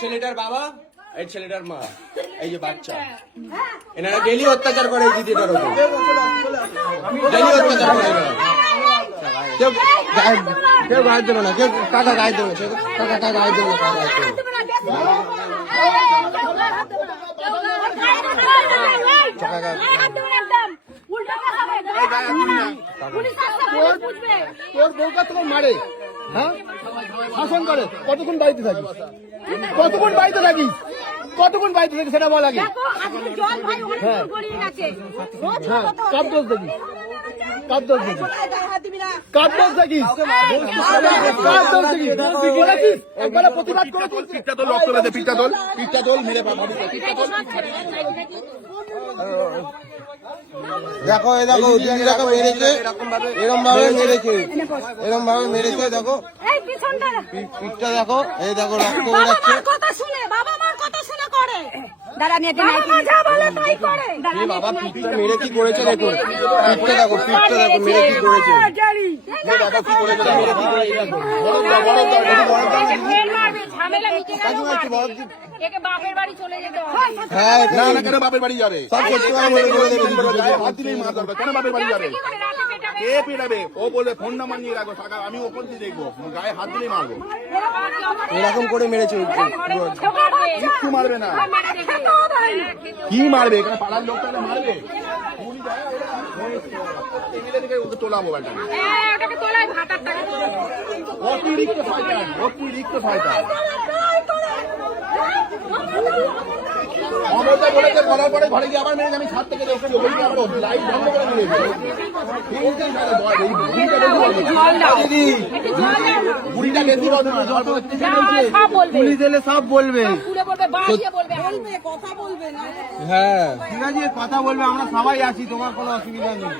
ছেলেটার বাবা, এই ছেলেটার মা, এই যে বাচ্চা, এনারা ডেলি অত্যাচার করে এই দিদিটার উপর, ডেলি অত্যাচার করে। কেউ গায়ে দেবে না, কেউ কাকা গায়ে দেবে না, কাকা গায়ে দেবে না, কাকা গায়ে দেবে তোর বউকা তোমার মারে, হ্যাঁ শাসন করে, কতক্ষণ বাড়িতে থাকিস, কতক্ষণ বাড়িতে থাকিস, কতক্ষণ বাড়িতে থাকিস সেটা বল আগে। হ্যাঁ কার দোষ দেখিস, কার দোষ দেখিস, কার দোষ দেখিস, কার দোষ দেখিস, তুই বলেছিস একবার প্রতিবাদ করে পিঠটা তোল, রক্ত লাগে, পিঠটা তোল, পিঠটা তোল, মেরে পাবো পিঠটা তোল। দেখো এই দেখো দিদি দেখো মেরেছে, এরম ভাবে মেরেছে, এরম ভাবে মেরেছে, দেখো পিঠটা দেখো, এই দেখো রক্ত বেরোচ্ছে। বাবা পিঠটা মেরে কি করেছে দেখো, পিঠটা দেখো, পিঠটা দেখো মেরে কি করেছে, দেখো কি করেছে, মেরে কি করেছে দেখো। হ্যাঁ না না কেন বাপের বাড়ি যাবে, সব করতে পারে বলে দেবে, হাত দিলেই মার দরকার, কেন বাপের বাড়ি যাবে, কে পেটাবে, ও বলে ফোন নাম্বার নিয়ে রাখো, আমি ওখান থেকে দেখবো, গায়ে হাত দিলেই মারবো, এরকম করে মেরেছে। কিচ্ছু মারবে না, কি মারবে, এখানে পাড়ার লোক তাহলে মারবে, ওকে তোলা মোবাইলটা, অতিরিক্ত শয়তান, অতিরিক্ত শয়তান। অমরদা বলেছে করার পরে ঘরে গিয়ে আবার মেরে আমি ছাদ থেকে দেখছি, লাইট বন্ধ করে দিয়েছে। বুড়িটা বেশি পুলিশ এলে সব বলবে, হ্যাঁ ঠিক আছে কথা বলবে, আমরা সবাই আছি, তোমার কোনো অসুবিধা নেই।